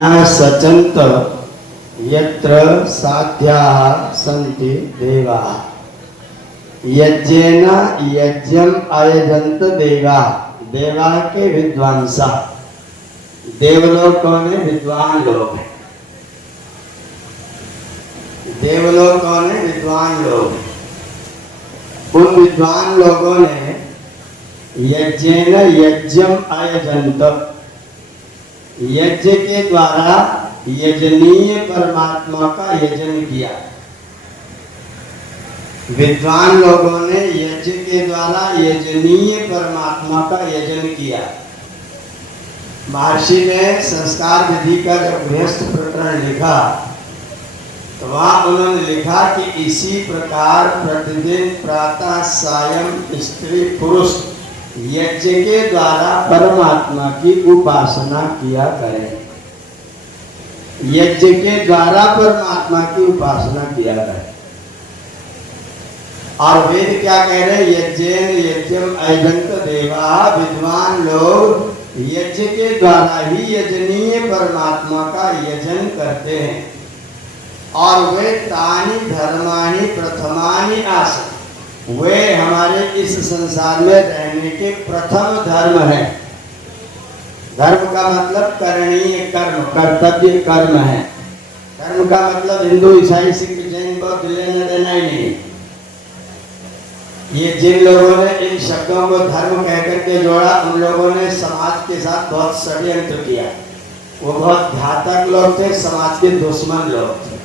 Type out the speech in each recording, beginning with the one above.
सचंत यत्र साध्याः सन्ति देवाः यज्ञेन यज्ञम आयजन्त देवाः देवाः के विद्वांसा देवलोकों में विद्वान लोग हैं। देवलोकों में विद्वान लोग उन विद्वान लोगों ने यज्ञेन यज्ञम आयजन्त यज्ञ के द्वारा यजनीय परमात्मा का यजन किया। विद्वान लोगों ने यज्ञ के द्वारा यजनीय परमात्मा का यजन किया। महर्षि ने संस्कार विधि का जब गृहस्थ प्रकरण लिखा तो वहां उन्होंने लिखा कि इसी प्रकार प्रतिदिन प्रातः सायं स्त्री पुरुष यज्ञ के द्वारा परमात्मा की उपासना किया करें। यज्ञ के द्वारा परमात्मा की उपासना किया करें। और वेद क्या कह रहे हैं? यज्ञेन यज्ञम अयजन्त देवा विद्वान लोग यज्ञ के द्वारा ही यजनीय परमात्मा का यजन करते हैं। और वे तानि धर्मानि प्रथमानि आसन वे हमारे इस संसार में रहने के प्रथम धर्म है। धर्म का मतलब करणीय कर्म, कर्तव्य कर्म है। धर्म का मतलब हिंदू ईसाई सिख जैन बौद्ध लेना देना ही नहीं। ये जिन लोगों ने इन शब्दों को धर्म कहकर के जोड़ा उन लोगों ने समाज के साथ बहुत षड्यंत्र किया। वो बहुत घातक लोग थे, समाज के दुश्मन लोग थे।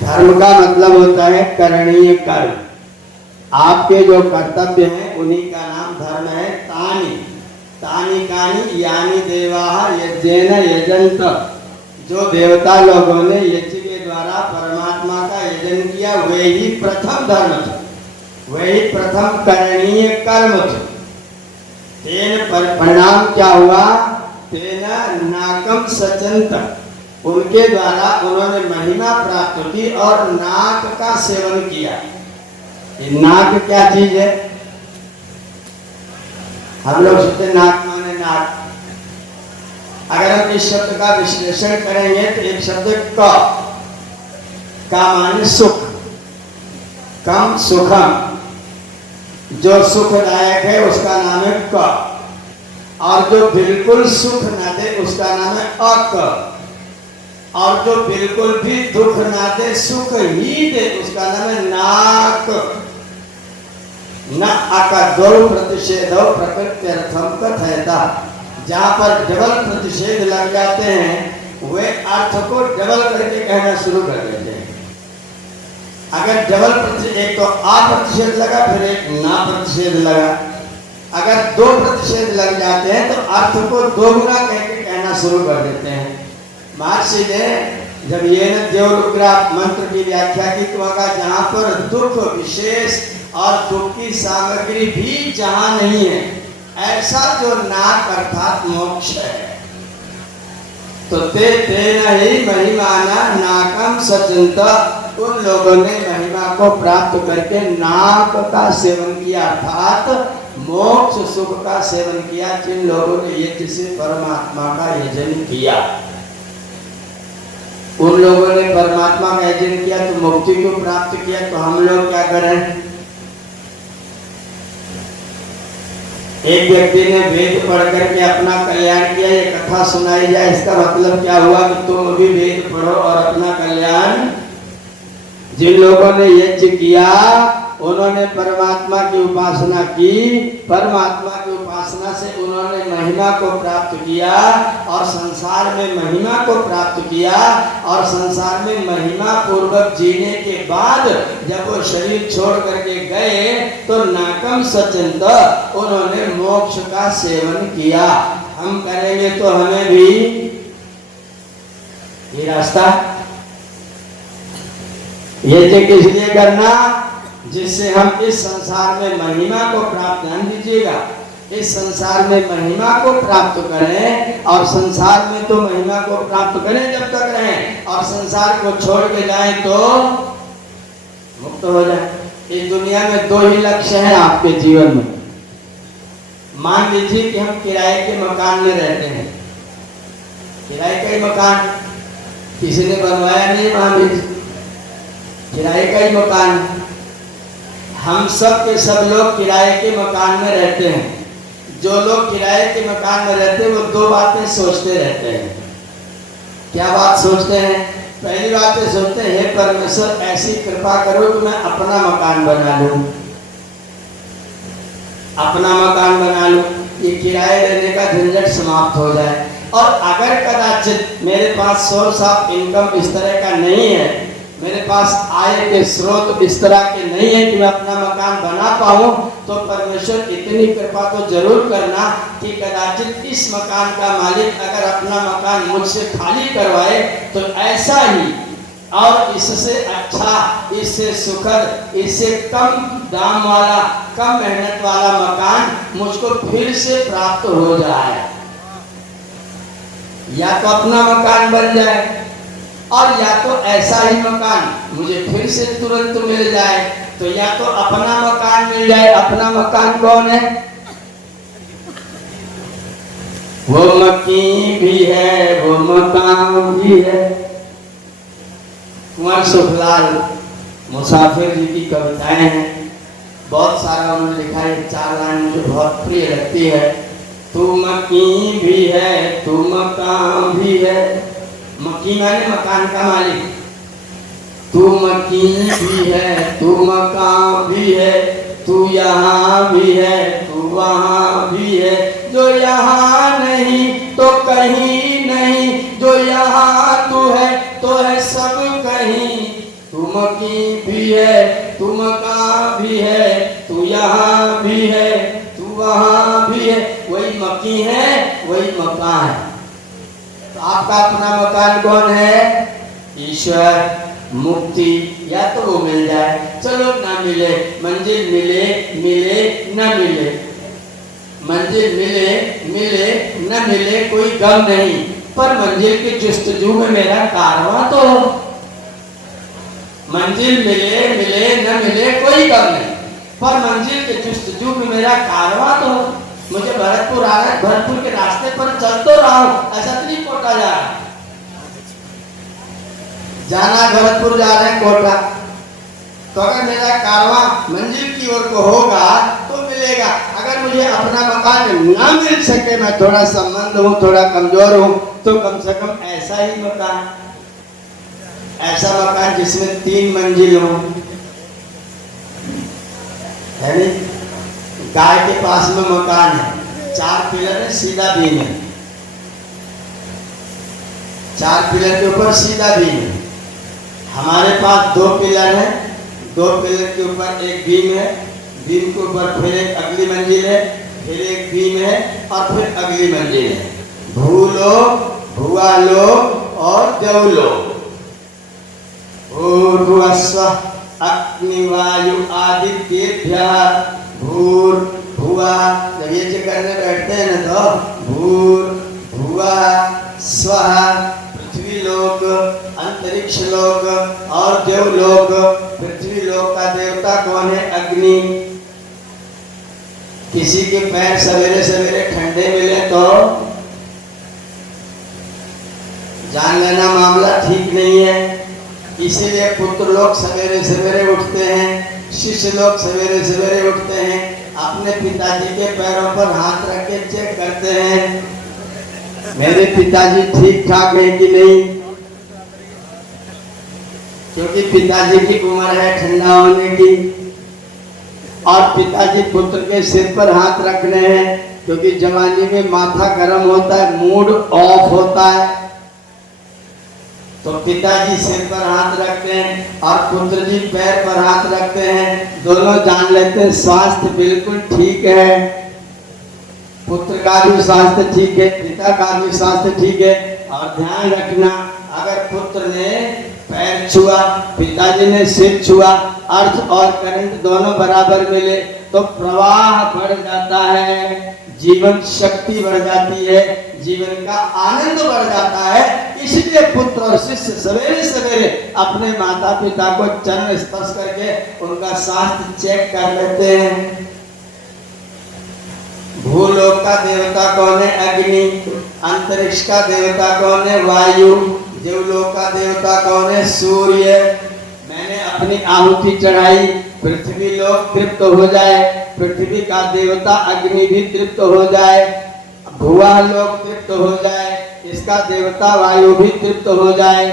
धर्म का मतलब होता है करणीय कर्म। आपके जो कर्तव्य हैं उन्हीं का नाम धर्म है। तानि तानि कानि यानि देवाः यज्ञेन यजन्त जो देवता लोगों ने यज्ञ के द्वारा परमात्मा का यजन किया वे ही प्रथम धर्म थे, वे ही प्रथम करणीय कर्म थे। तेन परिणाम क्या हुआ? तेन नाकम सचंत उनके द्वारा उन्होंने महिमा प्राप्त की और नाक का सेवन किया। ये नाक क्या चीज है? हम लोग सोचते नाक माने नाक। अगर हम इस शब्द का विश्लेषण करेंगे तो एक शब्द का माने सुख, कम सुखम। जो सुखदायक है उसका नाम है क, और जो बिल्कुल सुख न दे उसका नाम है अक, और जो बिल्कुल भी दुख ना दे सुख ही दे उसका नाम है नाक। न अकद्वौ प्रतिषेधौ प्रकृत्यर्थम कथयता। जहाँ पर डबल प्रतिषेध लग जाते हैं वे अर्थ को डबल करके कहना शुरू कर देते हैं। अगर डबल प्रतिषेध, एक तो आ प्रतिषेध लगा फिर एक ना प्रतिषेध लगा, अगर दो प्रतिषेध लग जाते हैं तो अर्थ को दोगुना कहकर कहना शुरू कर देते हैं। महर्षि ने जब ये देवरुद्र मंत्र की व्याख्या की तो कहा जहाँ पर दुख विशेष और दुख की सामग्री भी जहाँ नहीं है ऐसा जो नाक अर्थात मोक्ष है। तो तेन ही महिमाना नाकम सचंत उन लोगों ने महिमा को प्राप्त करके नाक का सेवन किया अर्थात मोक्ष सुख का सेवन किया। जिन लोगों ने यज्ञ से परमात्मा का यजन किया उन लोगों ने परमात्मा का यजन किया तो मुक्ति को प्राप्त किया। तो हम लोग क्या करें? एक व्यक्ति ने वेद पढ़ करके अपना कल्याण किया, ये कथा सुनाई जाए इसका मतलब क्या हुआ कि तुम भी वेद पढ़ो और अपना कल्याण। जिन लोगों ने यज्ञ किया उन्होंने परमात्मा की उपासना की, परमात्मा की उपासना से उन्होंने महिमा को प्राप्त किया और संसार में महिमा को प्राप्त किया। और संसार में महिमा पूर्वक जीने के बाद जब वो शरीर छोड़ करके गए तो नाकम सचंत उन्होंने मोक्ष का सेवन किया। हम करेंगे तो हमें भी ये रास्ता यज्ञ किस लिए करना? जिससे हम इस संसार में महिमा को प्राप्त, ध्यान दीजिएगा, इस संसार में महिमा को प्राप्त करें। और संसार में तो महिमा को प्राप्त करें जब तक रहें, और संसार को छोड़ के जाएं तो मुक्त हो जाए। इस दुनिया में दो ही लक्ष्य हैं आपके जीवन में। मान लीजिए कि हम किराए के मकान में रहते हैं, किराए का ही मकान, किसी ने बनवाया नहीं महावीर, किराए का ही मकान। हम सब के सब लोग किराए के मकान में रहते हैं। जो लोग किराए के मकान में रहते हैं वो दो बातें सोचते रहते हैं। क्या बात सोचते हैं? पहली बात तो सोचते हैं, हे परमेश्वर ऐसी कृपा करो कि मैं अपना मकान बना लूं, अपना मकान बना लूं, ये किराए लेने का झंझट समाप्त हो जाए। और अगर कदाचित मेरे पास सोर्स ऑफ इनकम इस तरह का नहीं है, मेरे पास आय के स्रोत इस तरह के नहीं है कि मैं अपना मकान बना पाऊं, तो परमेश्वर इतनी कृपा तो जरूर करना कि कदाचित इस मकान का मालिक अगर अपना मकान मुझसे खाली करवाए तो ऐसा ही और इससे अच्छा, इससे सुखद, इससे कम दाम वाला, कम मेहनत वाला मकान मुझको फिर से प्राप्त हो जाए। या तो अपना मकान बन जाए और या तो ऐसा ही मकान मुझे फिर से तुरंत मिल जाए। तो या तो अपना मकान मिल जाए। अपना मकान कौन है? वो मकी भी है, वो मकान भी है। कुंवर सुखलाल मुसाफिर जी की कविताएं हैं, बहुत सारा उन्होंने लिखा है। 4 लाइन मुझे बहुत प्रिय लगती है। तू मकी भी है, तू मकान भी है। मकी माने मकान का मालिक। तू मकी भी है, तू मकान भी है, तू यहाँ भी है, तू वहाँ भी है। जो यहाँ नहीं तो कहीं नहीं, जो यहाँ तू है तो है सब कहीं। तू मकी भी है, तू मकान भी है, तू यहाँ भी है, तू वहाँ भी है। वही मकी है, वही मकान है। तो आपका अपना मकान कौन है? ईश्वर, मुक्ति। या तो वो मिल जाए, चलो ना मिले, मंजिल मिले मिले न मिले, मंजिल मिले मिले न मिले कोई गम नहीं, पर मंजिल के जुस्तजू में मेरा कारवां तो हो। मंजिल मिले मिले न मिले कोई गम नहीं, पर मंजिल के जुस्तजू में मेरा कारवां तो हो। मुझे भरतपुर आ रहा है, भरतपुर के रास्ते पर चल तो रहा हूँ, ऐसा नहीं कोटा जा रहा, जाना भरतपुर जा रहे हैं कोटा। तो अगर मेरा कारवां मंजिल की ओर को होगा तो मिलेगा। अगर मुझे अपना मकान ना मिल सके, मैं थोड़ा संबंध हूँ, थोड़ा कमजोर हूँ, तो कम से कम ऐसा ही मकान, ऐसा मकान जिसमें 3 मंजिल हो, है नहीं? गाय के पास में मकान है, 4 पिलर है, सीधा बीम है, 4 पिलर के ऊपर सीधा बीम है। हमारे पास 2 पिलर है, 2 पिलर के ऊपर एक बीम है, बीम के ऊपर फिर एक अगली मंजिल है, फिर एक बीम है और फिर अगली मंजिल है। भूलोक, भुवालोक और देवलोक। भूर्भुवस्सुः अग्निवायु आदित्येभ्यः भूर भुवा। जब ये जो करने बैठते हैं ना, तो भूर भुवा स्वः, पृथ्वी लोक, अंतरिक्ष लोक और देवलोक। पृथ्वी लोक का देवता कौन है? अग्नि। किसी के पैर सवेरे सवेरे ठंडे मिले तो जान लेना मामला ठीक नहीं है। इसीलिए पुत्र लोग सवेरे सवेरे उठते हैं, शिष्य लोग सवेरे सवेरे उठते हैं, अपने पिताजी के पैरों पर हाथ रख के चेक करते हैं, मेरे पिताजी ठीक ठाक है कि नहीं, क्योंकि पिताजी की उम्र है ठंडा होने की। और पिताजी पुत्र के सिर पर हाथ रख रहे हैं, क्योंकि जवानी में माथा गर्म होता है, मूड ऑफ होता है। तो पिताजी सिर पर हाथ रखते हैं और पुत्र जी पैर पर हाथ रखते हैं। दोनों जान लेते हैं स्वास्थ्य बिल्कुल ठीक है, पुत्र का भी स्वास्थ्य ठीक है, पिता का भी स्वास्थ्य ठीक है। और ध्यान रखना, अगर पुत्र ने पैर छुआ, पिताजी ने सिर छुआ, अर्थ और करंट दोनों बराबर मिले तो प्रवाह बढ़ जाता है, जीवन शक्ति बढ़ जाती है, जीवन का आनंद बढ़ जाता है। इसलिए पुत्र और शिष्य सवेरे सवेरे अपने माता पिता को चरण स्पर्श करके उनका स्वास्थ्य चेक कर लेते हैं। भूल भूलोक का देवता कौन है? अग्नि। अंतरिक्ष का देवता कौन है? वायु। देवलोक का देवता कौन है? सूर्य। मैंने अपनी आहुति चढ़ाई, पृथ्वी लोक तृप्त हो जाए, पृथ्वी का देवता अग्नि भी तृप्त हो जाए, भुवा लोक तृप्त हो जाए, इसका देवता वायु भी तृप्त हो जाए,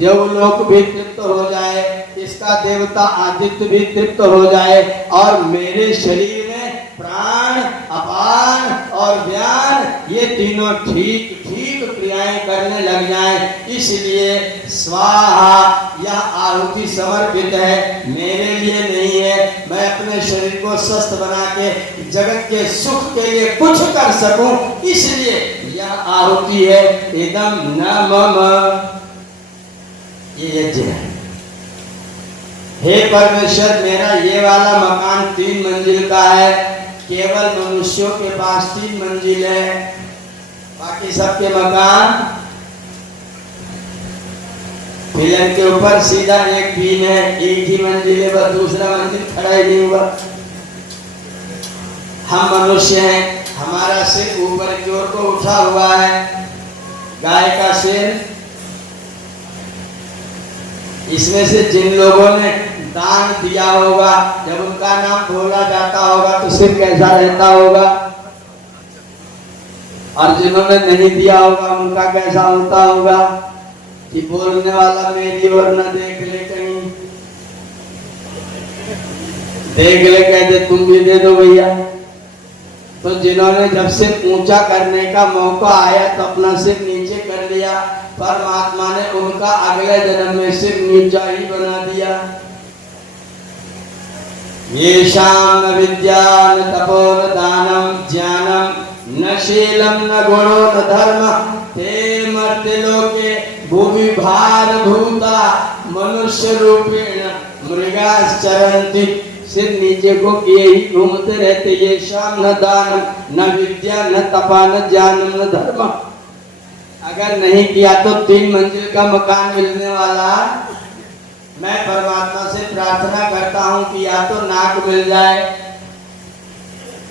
देवलोक भी तृप्त हो जाए, इसका देवता आदित्य भी तृप्त हो जाए, और मेरे शरीर में प्राण, अपान और व्यान ये तीनों ठीक ठीक क्रियाएं करने लग जाएं। इसलिए स्वाहा यह आहुति समर्पित है, मेरे लिए नहीं है। मैं अपने शरीर को स्वस्थ बना के जगत के सुख के लिए कुछ कर सकूं, इसलिए यह आहुति है। इदम न मम, ये यज्ञ है। हे परमेश्वर, मेरा ये वाला मकान 3 मंजिल का है, केवल मनुष्यों के पास 3 मंजिल है, बाकी सबके मकान फिल्म के ऊपर सीधा एक बीम है, एक ही मंजिल है, बस दूसरा मंजिल खड़ा ही नहीं हुआ। हम मनुष्य हैं, हमारा सिर ऊपर की ओर को उठा हुआ है, गाय का सिर। इसमें से जिन लोगों ने दान दिया होगा, जब उनका नाम बोला जाता होगा तो सिर कैसा रहता होगा, और जिन्होंने नहीं दिया होगा उनका कैसा होता होगा कि बोलने वाला मेरी ओर न देख ले, कहीं देख ले, कहते तुम भी दे दो भैया। तो जिन्होंने जब सिर ऊंचा करने का मौका आया तो अपना सिर नीचे कर लिया, परमात्मा ने उनका अगले जन्म में सिर नीचा ही बना दिया। येषां न विद्या न तपो न दानम ज्ञानम न शीलम न गुणो न धर्म ते मर्त्यलोके भूमि भार भूता मनुष्य रूपेण मृगाश्चरन्ति। सिर नीचे को किए ही घूमते रहते। येषां न दानम न विद्या न तपा न ज्ञानम न धर्म। अगर नहीं किया तो 3 मंजिल का मकान मिलने वाला। मैं परमात्मा से प्रार्थना करता हूँ कि या तो नाक मिल जाए,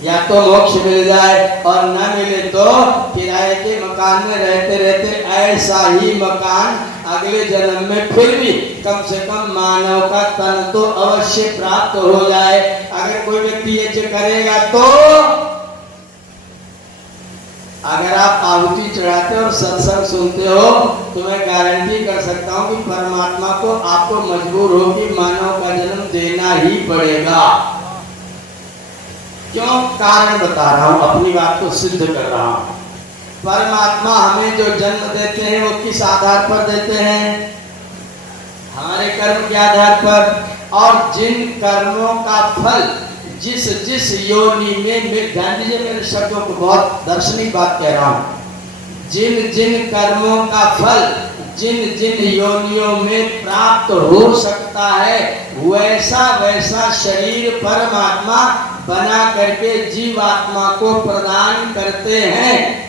या तो मोक्ष मिल जाए, और न मिले तो किराए के मकान में रहते रहते ऐसा ही मकान अगले जन्म में फिर भी कम से कम मानव का तन तो अवश्य प्राप्त हो जाए। अगर कोई व्यक्ति ये करेगा तो अगर आप आहुति चढ़ाते और सत्संग सुनते हो तो मैं गारंटी कर सकता हूँ कि परमात्मा को आपको मजबूर हो कि मानव का जन्म देना ही पड़ेगा। क्यों? कारण बता रहा हूँ, अपनी बात को सिद्ध कर रहा हूँ। परमात्मा हमें जो जन्म देते हैं वो किस आधार पर देते हैं? हमारे कर्म के आधार पर। और जिन कर्मों का फल जिस जिस योनि में, ध्यान दीजिए मेरे शब्दों को, बहुत दार्शनिक बात कह रहा हूं। जिन जिन कर्मों का फल जिन जिन योनियों में प्राप्त हो सकता है वैसा वैसा शरीर परमात्मा बना करके जीवात्मा को प्रदान करते हैं।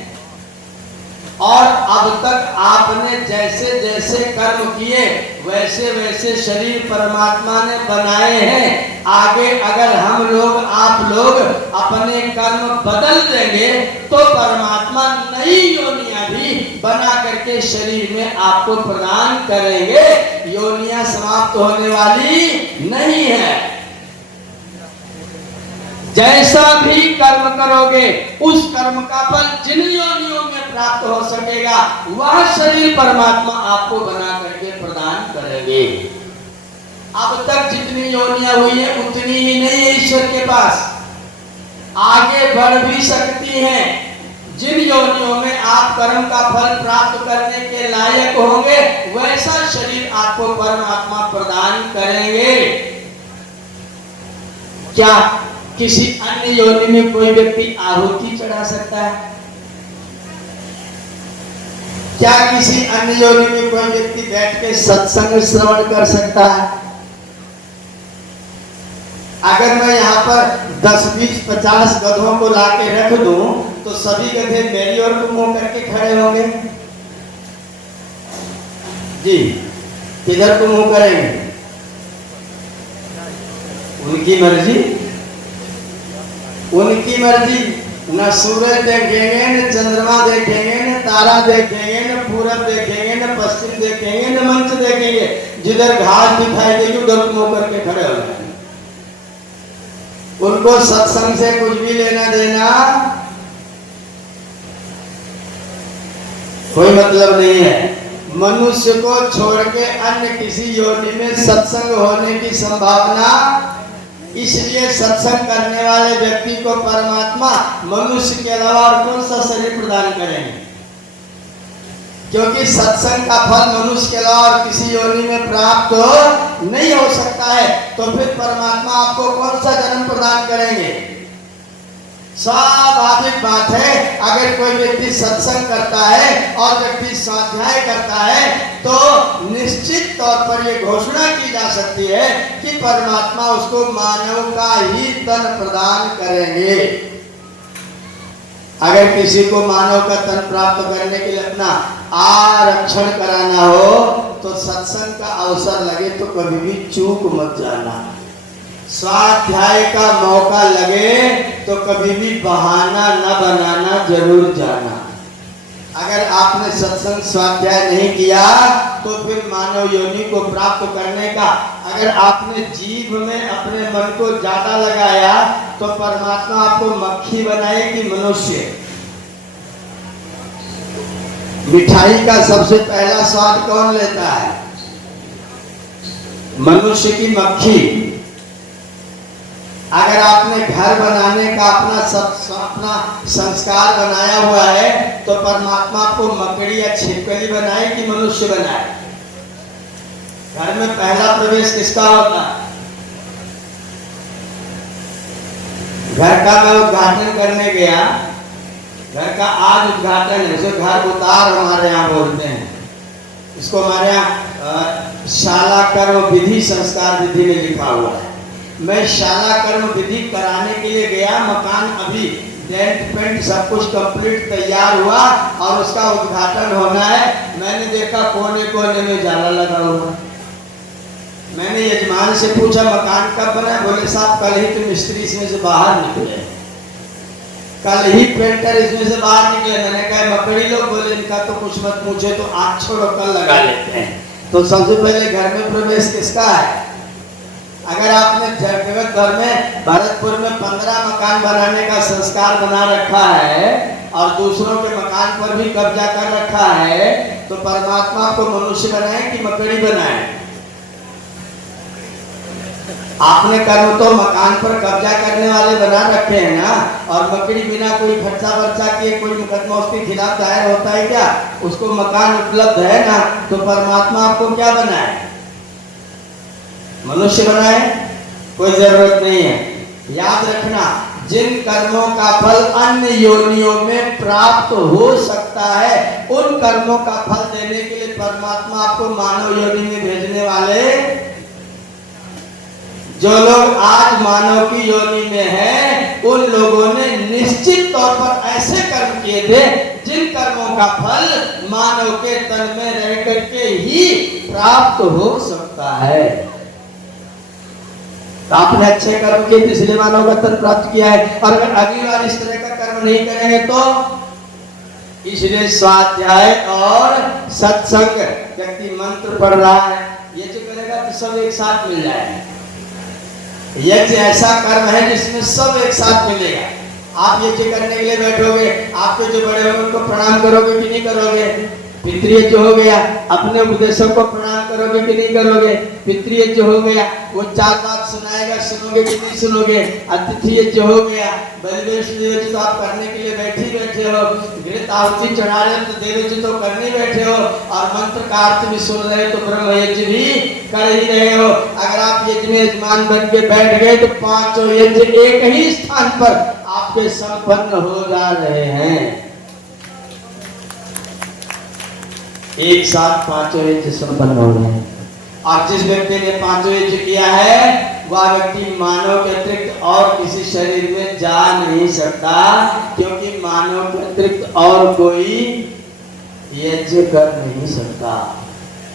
और अब तक आपने जैसे जैसे कर्म किए वैसे वैसे शरीर परमात्मा ने बनाए हैं। आगे अगर हम लोग आप लोग अपने कर्म बदल देंगे तो परमात्मा नई योनियां भी बना करके शरीर में आपको प्रदान करेंगे। योनियां समाप्त होने वाली नहीं है। जैसा भी कर्म करोगे उस कर्म का फल जिन योनियों में प्राप्त हो सकेगा वह शरीर परमात्मा आपको बना करके प्रदान करेंगे। अब तक जितनी योनियां हुई है उतनी ही नहीं है ईश्वर के पास, आगे बढ़ भी सकती हैं। जिन योनियों में आप कर्म का फल प्राप्त करने के लायक होंगे वैसा शरीर आपको परमात्मा प्रदान करेंगे। क्या किसी अन्य योनि में कोई व्यक्ति आहुति चढ़ा सकता है? क्या किसी अन्य योनि में कोई व्यक्ति बैठ के सत्संग श्रवण कर सकता है? अगर मैं यहाँ पर 10, 20, 50 गधों को लाके रख दूं तो सभी गधे मेरी ओर मुंह करके खड़े होंगे जी। किधर को मुंह करेंगे? उनकी मर्जी, उनकी मर्जी। न सूरज देखेंगे, न चंद्रमा देखेंगे, न तारा देखेंगे, न पूरब देखेंगे, न पश्चिम देखेंगे, न मंच देखेंगे। जिधर घास दिखाई देगी उधर मुंह करके खड़े हो जाएंगे। उनको सत्संग से कुछ भी लेना देना कोई मतलब नहीं है। मनुष्य को छोड़ के अन्य किसी योनि में सत्संग होने की संभावना, इसलिए सत्संग करने वाले व्यक्ति को परमात्मा मनुष्य के अलावा और कौन सा शरीर प्रदान करेंगे? क्योंकि सत्संग का फल मनुष्य के अलावा और किसी योनि में प्राप्त नहीं हो सकता है, तो फिर परमात्मा आपको कौन सा जन्म प्रदान करेंगे? स्वाभाविक बात है, अगर कोई व्यक्ति सत्संग करता है और व्यक्ति स्वाध्याय करता है तो निश्चित तौर पर यह घोषणा की जा सकती है कि परमात्मा उसको मानव का ही तन प्रदान करेंगे। अगर किसी को मानव का तन प्राप्त करने के लिए अपना आरक्षण कराना हो तो सत्संग का अवसर लगे तो कभी भी चूक मत जाना। स्वाध्याय का मौका लगे तो कभी भी बहाना न बनाना, जरूर जाना। अगर आपने सत्संग स्वाध्याय नहीं किया तो फिर मानव योनि को प्राप्त करने का, अगर आपने जीभ में अपने मन को ज्यादा लगाया तो परमात्मा आपको मक्खी बनाए कि मनुष्य। मिठाई का सबसे पहला स्वाद कौन लेता है? मनुष्य की मक्खी। अगर आपने घर बनाने का अपना संस्कार बनाया हुआ है तो परमात्मा आपको मकड़ी या छिपकली बनाए कि मनुष्य बनाए? घर में पहला प्रवेश किसका होता है? घर का मैं उद्घाटन करने गया, घर का आज उद्घाटन है, जो घर उतार हमारे यहाँ बोलते हैं, इसको हमारे यहाँ शाला कर्म विधि संस्कार विधि में लिखा हुआ है। मैं शाला कर्म विधि कराने के लिए गया, मकान अभी डेंट पेंट सब कुछ कंप्लीट तैयार हुआ और उसका उद्घाटन होना है। मैंने देखा कोने कोने में जाला लगा हुआ। मैंने यजमान से पूछा मकान कब बना? बोले साहब कल ही तो मिस्त्री इसमें से बाहर निकले, कल ही पेंटर इसमें से बाहर निकले। मैंने कहा मकड़ी लोग, बोले इनका तो कुछ मत पूछे, तो आज छोड़ो कल लगा लेते हैं। तो सबसे पहले घर में प्रवेश किसका है? अगर आपने जगत भर में भरतपुर में 15 मकान बनाने का संस्कार बना रखा है और दूसरों के मकान पर भी कब्जा कर रखा है तो परमात्मा आपको मनुष्य बनाए कि मकड़ी बनाए? आपने कर्म तो मकान पर कब्जा करने वाले बना रखे हैं ना, और मकड़ी बिना कोई खर्चा वर्चा किए कोई मुकदमा उसके खिलाफ दायर होता है क्या? उसको मकान उपलब्ध है ना, तो परमात्मा आपको क्या बनाए? मनुष्य बनाए? कोई जरूरत नहीं है। याद रखना, जिन कर्मों का फल अन्य योनियों में प्राप्त हो सकता है उन कर्मों का फल देने के लिए परमात्मा आपको मानव योनि में भेजने वाले। जो लोग आज मानव की योनि में हैं उन लोगों ने निश्चित तौर पर ऐसे कर्म किए थे जिन कर्मों का फल मानव के तन में रह करके ही प्राप्त हो सकता है। तो आपने अच्छे कर्म किए इसलिए मानव का तन प्राप्त किया है, और अगर अगली बार इस तरह का कर्म नहीं करेंगे तो इसलिए स्वाध्याय और सत्संग, व्यक्ति मंत्र पढ़ रहा है ये जो करेगा तो सब एक साथ मिल जाएगा। यज्ञ ऐसा कर्म है जिसमें सब एक साथ मिलेगा। आप यज्ञ करने के लिए बैठोगे, आपके जो बड़े होंगे उनको प्रणाम करोगे कि नहीं करोगे? पितृयज्ञ हो गया। अपने उपदेशों को प्रणाम करोगे कि नहीं करोगे? पितृयज्ञ हो गया। वो 4 बात सुनाएगा, सुनोगे कि नहीं सुनोगे? अतिथि यज्ञ हो गया। बलिवेश यज्ञ तो आप करने के लिए बैठे हो, घृत आहुति चढ़ा रहे तो देव यज्ञ तो करने बैठे हो, और मंत्र का अर्थ भी सुन रहे तो ब्रह्म यज्ञ भी कर ही रहे हो। अगर आप यज्ञ में यजमान बन के बैठ गए तो 5 यज्ञ एक ही स्थान पर आपके संपन्न हो जा रहे हैं। एक साथ 5 यज्ञ संपन्न हो रहे हैं। और जिस व्यक्ति ने 5 यज्ञ किया है वह व्यक्ति मानव के अतिरिक्त और किसी शरीर में जा नहीं सकता, क्योंकि मानव के अतिरिक्त और कोई यज्ञ कर नहीं सकता।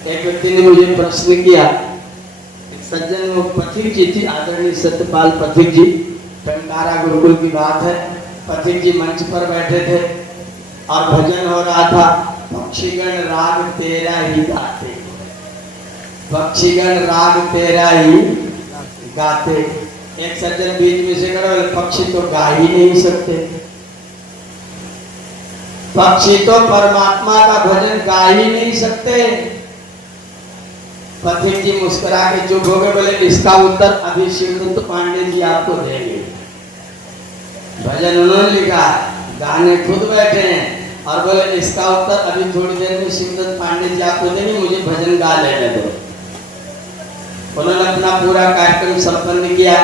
एक व्यक्ति ने मुझे प्रश्न किया, सज्जन वो पथिक जी थी, आदरणीय सत्यपाल पथिक जी, टंकारा गुरुकुल की बात है। पथिक जी मंच पर बैठे थे और भजन हो रहा था। पक्षीगण राग तेरा ही गाते, पक्षीगण राग तेरा ही गाते। एक सज्जन बीच में से करो, पक्षी तो गा ही नहीं सकते, पक्षी तो परमात्मा का भजन गा ही नहीं सकते। पथिक जी मुस्कुरा के चुप हो गए, बोले इसका उत्तर अभी शिवदत्त पांडे जी आपको देंगे। भजन उन्होंने लिखा, गाने खुद बैठे हैं और बोले इसका उत्तर अभी थोड़ी देर में शिवदत्त पांडे जी आपको देंगे, मुझे भजन गा लेने दो। उन्होंने अपना पूरा कार्यक्रम संपन्न किया।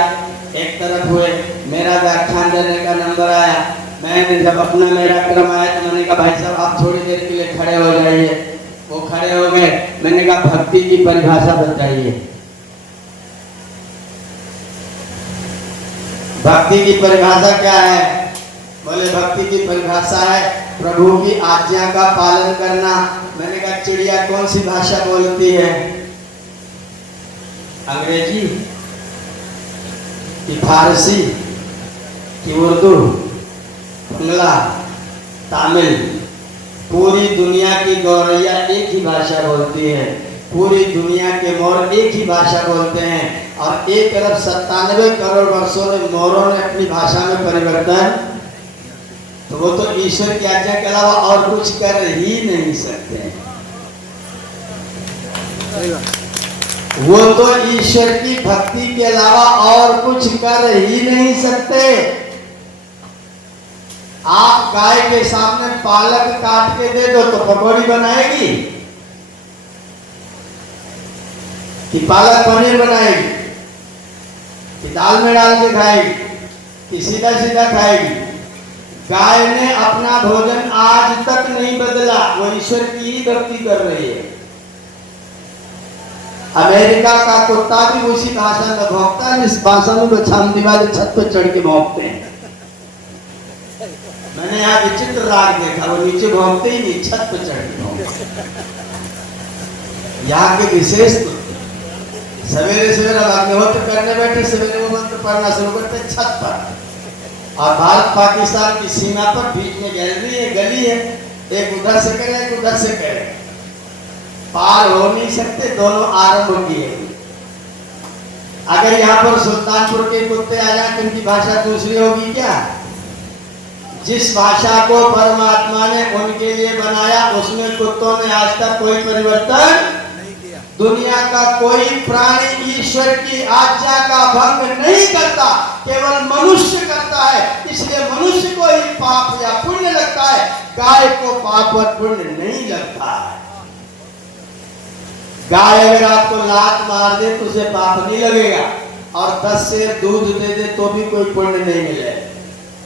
एक तरफ हुए, मेरा व्याख्यान देने का नंबर आया। मैंने जब अपना मेरा क्रम आया तो मैंने कहा भाई साहब आप थोड़ी देर के लिए खड़े हो जाइए। वो खड़े हो गए। मैंने कहा भक्ति की परिभाषा बताइए। भक्ति की परिभाषा क्या है? बोले भक्ति की परिभाषा है प्रभु की आज्ञा का पालन करना। मैंने कहा चिड़िया कौन सी भाषा बोलती है? अंग्रेजी कि फारसी कि उर्दू, बंगला, तमिल? पूरी दुनिया की गौरैया एक ही भाषा बोलती है, पूरी दुनिया के मोर एक ही भाषा बोलते हैं। और 1 अरब 97 करोड़ वर्षों में मोरों ने अपनी भाषा में परिवर्तन, तो वो तो ईश्वर की आज्ञा के अलावा और कुछ कर ही नहीं सकते। वो तो ईश्वर की भक्ति के अलावा और कुछ कर ही नहीं सकते। आप गाय के सामने पालक काट के दे दो तो पकौड़ी बनाएगी कि पालक पनीर बनाएगी कि दाल में डाल के खाएगी कि सीधा सीधा खाएगी? गाय ने अपना भोजन आज तक नहीं बदला, वो ईश्वर की ही भक्ति कर रही है। अमेरिका का कुत्ता भी उसी भाषा में भौंकता है जिस भाषा में वो छामदी वाले छत पर चढ़ के भौंकते हैं। मैंने यहाँ विचित्र राग देखा, वो नीचे भौंकते ही नहीं, छत पर चढ़ के भौंकते। यहाँ के विशेष सवेरे सवेरे अग्निहोत्र करने बैठे, सवेरे वो मंत्र पढ़ना शुरू करते छत पर। और भारत पाकिस्तान की सीमा पर बीच में गैलरी है, गली है, एक उधर से करे एक उधर से करे, पार हो नहीं सकते, दोनों आरंभ किए। अगर यहाँ पर सुल्तानपुर के कुत्ते आ जाए तो उनकी भाषा दूसरी होगी क्या? जिस भाषा को परमात्मा ने उनके लिए बनाया उसमें कुत्तों ने आज तक कोई परिवर्तन नहीं किया। दुनिया का कोई प्राणी ईश्वर की आज्ञा का भंग नहीं करता, केवल मनुष्य करता है। इसलिए मनुष्य को ही पाप या पुण्य लगता है, गाय को पाप और पुण्य नहीं लगता है। गाय अगर आपको लात मार दे तो उसे पाप नहीं लगेगा, और 10 सेर दूध दे दे तो भी कोई पुण्य नहीं मिले।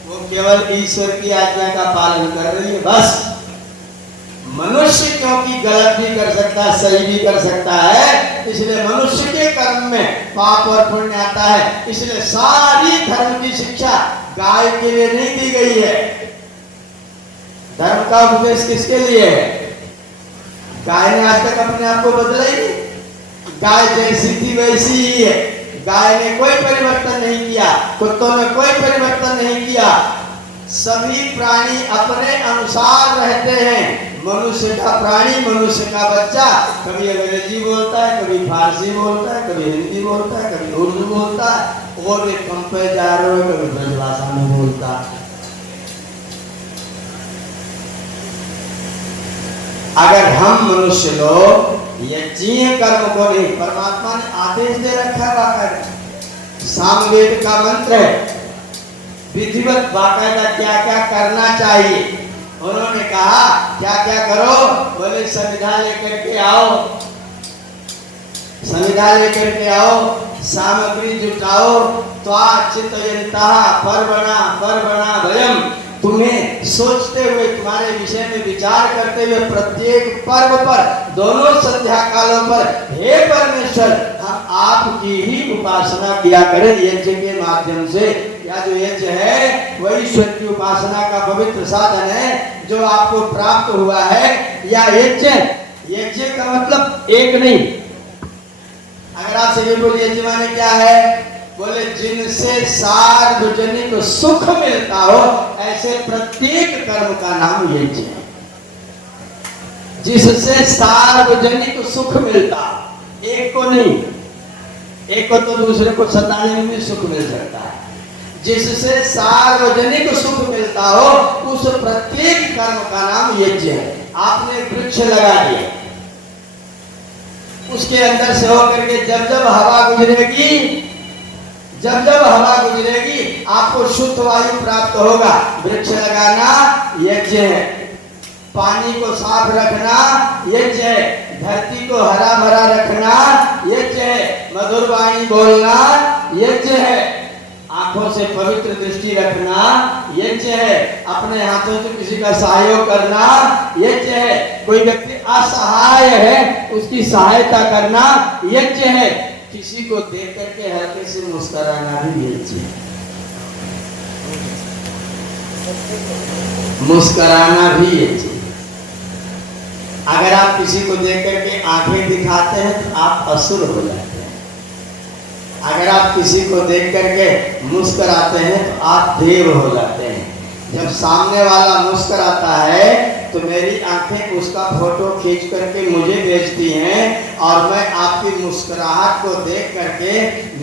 वो केवल ईश्वर की आज्ञा का पालन कर रही है बस। मनुष्य क्योंकि गलत भी कर सकता है, सही भी कर सकता है, इसलिए मनुष्य के कर्म में पाप और पुण्य आता है। इसलिए सारी धर्म की शिक्षा गाय के लिए नहीं दी गई है। धर्म का उपदेश किसके लिए है? गाय ने आज तक अपने आप को बदला ही नहीं। गाय जैसी थी वैसी ही है। गाय ने कोई परिवर्तन नहीं किया, कुत्तों ने कोई परिवर्तन नहीं किया। सभी प्राणी अपने अनुसार रहते हैं। मनुष्य का प्राणी, मनुष्य का बच्चा कभी अंग्रेजी बोलता है, कभी फारसी बोलता है, कभी हिंदी बोलता है, कभी उर्दू बोलता है, और एक कम पे जा रहे हो कभी ब्रजभाषा में बोलता है। अगर हम मनुष्य लोग यज्ञीय कर्म को नहीं, परमात्मा ने आदेश दे रखा है बाकायदा, सामवेद का मंत्र है, विधिवत बाकायदा क्या क्या करना चाहिए। उन्होंने कहा क्या क्या करो? बोले संविधा लेकर के आओ, संविधा लेकर के आओ, सामग्री जुटाओ, त्वाचितयन्तः पर्वणा भयम। तुम्हें सोचते हुए, तुम्हारे विषय में विचार करते हुए प्रत्येक पर्व पर, दोनों संध्या कालों पर, हे परमेश्वर हम आपकी ही उपासना किया करें यज्ञ के माध्यम से। या जो यज्ञ है वही ईश्वर की उपासना का पवित्र साधन है जो आपको प्राप्त हुआ है। या यज्ञ, यज्ञ का मतलब एक नहीं। अगर आपसे ये बोलिए यज्ञ माने क्या है, बोले जिनसे सार्वजनिक सुख मिलता हो ऐसे प्रत्येक कर्म का नाम यज्ञ है। जिससे सार्वजनिक सुख मिलता, एक को नहीं, एक को तो दूसरे को सताने में भी सुख मिल सकता है। जिससे सार्वजनिक सुख मिलता हो उस प्रत्येक कर्म का नाम यज्ञ है। आपने वृक्ष लगा दिया, उसके अंदर से होकर के जब जब हवा गुजरेगी, जब जब हवा गुजरेगी आपको शुद्ध वायु प्राप्त होगा। वृक्ष लगाना यज्ञ है, पानी को साफ रखना यज्ञ है, धरती को हरा भरा रखना यज्ञ है, मधुर वाणी बोलना यज्ञ है, आंखों से पवित्र दृष्टि रखना यज्ञ है, अपने हाथों से किसी का सहयोग करना यज्ञ है, कोई व्यक्ति असहाय है उसकी सहायता करना यज्ञ है, किसी को देख करके हल्के से मुस्कुराना भी यज्ञ है। मुस्कुराना भी यज्ञ। अगर आप किसी को देख करके आंखें दिखाते हैं तो आप असुर हो जाते हैं। अगर आप किसी को देख करके मुस्कुराते हैं तो आप देव हो जाते हैं। जब सामने वाला मुस्कुराता है तो मेरी आंखें उसका फोटो खींच करके मुझे भेजती हैं और मैं आपकी मुस्कुराहट को देख करके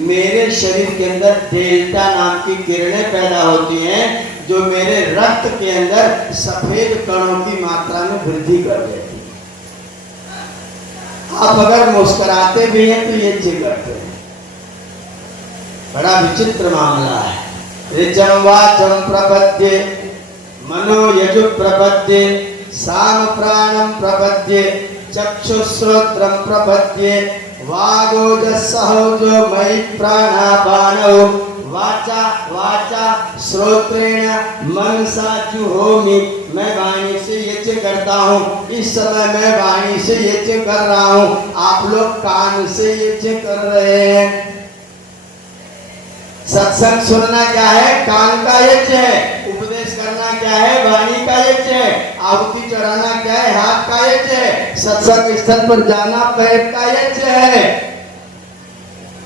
मेरे शरीर के अंदर डेल्टा नाम की किरणें पैदा होती हैं जो मेरे रक्त के अंदर सफेद कणों की मात्रा में वृद्धि कर देती है। आप अगर मुस्कुराते भी हैं तो ये चीज करते हैं। बड़ा विचित्र मामला है। ऋचं वाचं प्रपद्ये मनो यजु प्रपद्ये साम प्राणम प्रपद्ये चक्षुश्रोत्रम प्रपद्ये वागोजसहौजो मयि प्राणापानौ वाचा वाचा श्रोत्रेण मनसा जुहोमि। मैं वाणी से यज्ञ करता हूँ। इस समय मैं वाणी से यज्ञ कर रहा हूँ, आप लोग कान से यज्ञ कर रहे हैं। सत्संग सुनना क्या है? कान का यज्ञ है। उपदेश करना क्या है? वाणी का यज्ञ है। आहुति चढ़ाना क्या है? हाथ का यज्ञ है। सत्संग स्थल पर जाना पैर का यज्ञ है।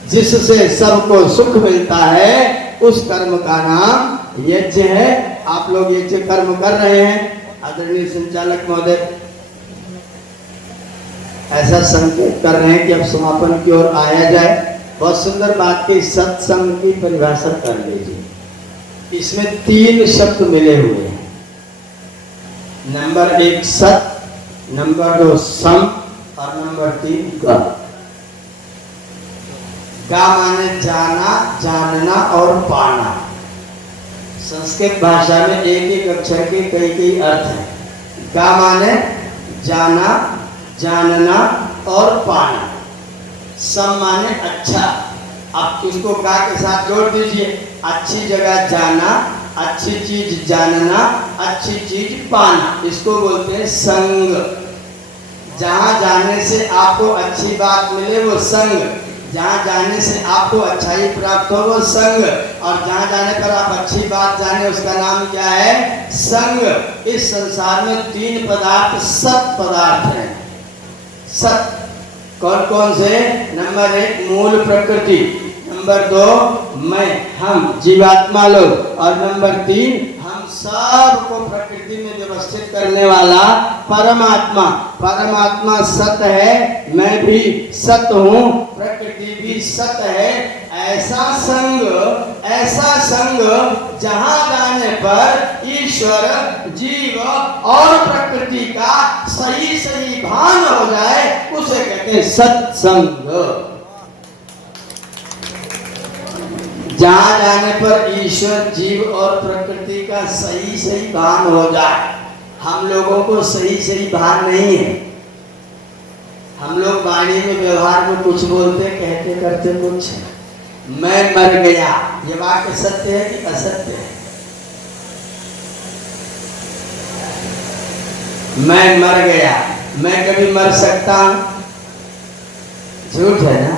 जिससे सबको सुख मिलता है उस कर्म का नाम यज्ञ है। आप लोग यज्ञ कर्म कर रहे हैं। आदरणीय संचालक महोदय ऐसा संकेत कर रहे हैं कि अब समापन की ओर आया जाए। बहुत सुंदर बात की सत्संग की परिभाषा कर लीजिए। इसमें 3 शब्द मिले हुए हैं। नंबर 1 सत, नंबर 2 सम और नंबर 3 गा। गा माने जाना, जानना और पाना। संस्कृत भाषा में एक एक अक्षर के कई कई अर्थ हैं। गा माने जाना, जानना और पाना। सम माने अच्छा। आप इसको गा के साथ जोड़ दीजिए। अच्छी जगह जाना, अच्छी चीज जानना, अच्छी चीज पाना, इसको बोलते हैं संग। जहां जाने से आपको अच्छी बात मिले वो संग, जहां जाने से आपको अच्छाई प्राप्त हो वो संग, और जहां जाने पर आप अच्छी बात जाने उसका नाम क्या है? संग। इस संसार में 3 पदार्थ सत पदार्थ हैं। सत कौन कौन से? नंबर 1 मूल प्रकृति, नंबर 2 मैं हम जीवात्मा लोग, और नंबर 3 हम सब को प्रकृति में व्यवस्थित करने वाला परमात्मा। परमात्मा सत है, मैं भी सत हूँ, प्रकृति भी सत है। ऐसा संग जहाँ जाने पर ईश्वर, जीव और प्रकृति का सही सही भान हो जाए उसे कहते हैं सत्संग। जहाँ जाने पर ईश्वर, जीव और प्रकृति का सही सही भान हो जाए। हम लोगों को सही सही भान नहीं है। हम लोग वाणी में व्यवहार में कुछ बोलते, कहते करते कुछ। मैं मर गया, ये वाक्य सत्य है कि असत्य है? मैं मर गया, मैं कभी मर सकता हूं? झूठ है ना।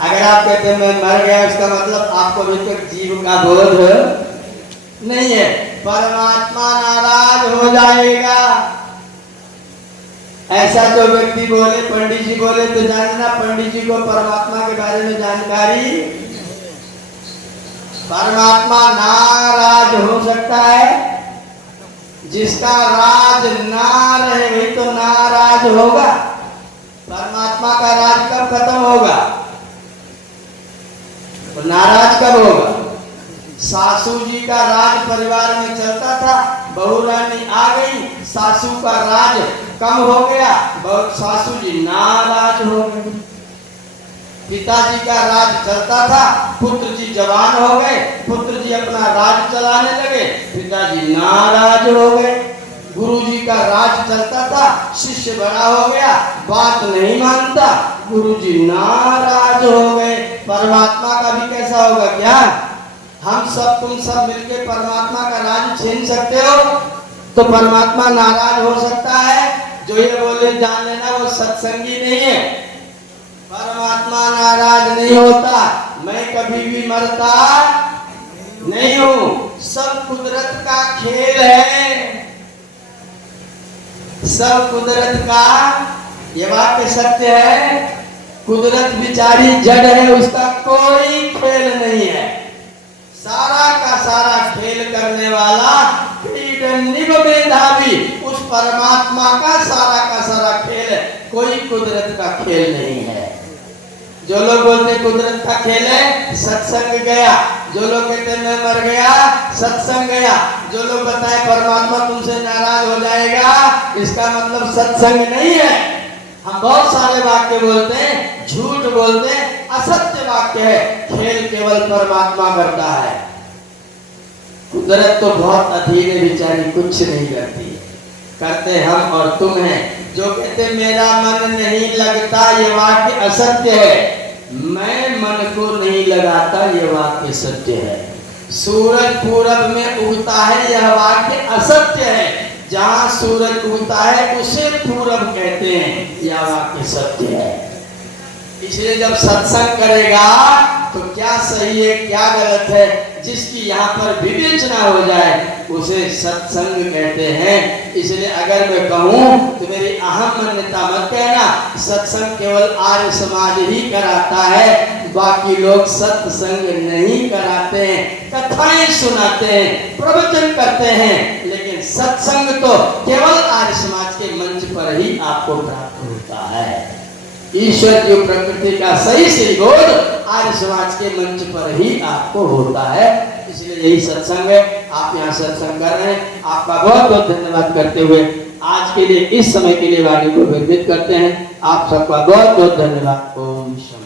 अगर आप कहते हैं मैं मर गया, उसका मतलब आपको अभी तक जीव का बोध नहीं है। परमात्मा नाराज हो जाएगा। ऐसा जो व्यक्ति बोले, पंडित जी बोले, तो जानना पंडित जी को परमात्मा के बारे में जानकारी। परमात्मा नाराज हो सकता है? जिसका राज ना रहे वही तो नाराज होगा। परमात्मा का राज कब खत्म होगा? तो नाराज कब होगा? सासू जी का राज परिवार में चलता था, बहू रानी आ गई, सासू का राज कम हो गया, सासू जी नाराज हो गई। पिताजी का राज चलता था, पुत्र जी जवान हो गए, पुत्र जी अपना राज चलाने लगे, पिताजी नाराज हो गए। गुरु जी का राज चलता था, शिष्य बड़ा हो गया, बात नहीं मानता, गुरु जी नाराज हो गए। परमात्मा का भी कैसा होगा क्या? हम सब तुम सब मिलके परमात्मा का राज छीन सकते हो? तो परमात्मा नाराज हो सकता है? जो ये बोले जान लेना वो सत्संगी नहीं है। परमात्मा नाराज नहीं होता। मैं कभी भी मरता नहीं हूं। सब कुदरत का खेल है, सब कुदरत का। ये वाक्य सत्य है। कुदरत बिचारी जड़ है, उसका कोई खेल नहीं है। सारा का सारा खेल करने वाला मेधावी उस परमात्मा का सारा खेल है, कोई कुदरत का खेल नहीं है। जो लोग बोलते कुदरत का खेल है, सत्संग गया। जो लोग कहते मैं मर गया, सत्संग गया। जो लोग बताए परमात्मा तुमसे नाराज हो जाएगा, इसका मतलब सत्संग नहीं है। हम बहुत सारे वाक्य बोलते हैं, झूठ बोलते हैं, असत्य वाक्य है। खेल केवल परमात्मा करता है। कुदरत तो बहुत अधीन है, बेचारी कुछ नहीं करती। करते हम और तुम हैं। जो कहते मेरा मन नहीं लगता, ये वाक्य असत्य है। मैं मन को नहीं लगाता, ये वाक्य सत्य है। सूरज पूरब में उगता है, यह वाक्य असत्य है। जहां सूरज उगता है उसे पूरब कहते हैं, यह वाक्य सत्य है। इसलिए जब सत्संग करेगा तो क्या सही है क्या गलत है, जिसकी यहाँ पर विवेचना हो जाए उसे सत्संग कहते हैं। इसलिए अगर मैं कहूँ तो मेरी अहम मान्यता मत कहना। सत्संग केवल आर्य समाज ही कराता है, बाकी लोग सत्संग नहीं कराते हैं। कथाएं सुनाते हैं, प्रवचन करते हैं, लेकिन सत्संग तो केवल आर्य समाज के मंच पर ही आपको प्राप्त होता है। ईश्वर जो प्रकृति का सही सही बोध आर्य समाज के मंच पर ही आपको होता है। इसलिए यही सत्संग है। आप यहाँ सत्संग कर रहे हैं, आपका बहुत बहुत धन्यवाद करते हुए आज के लिए इस समय के लिए वाणी को विरमित करते हैं। आप सबका बहुत बहुत धन्यवाद। ओम शांति।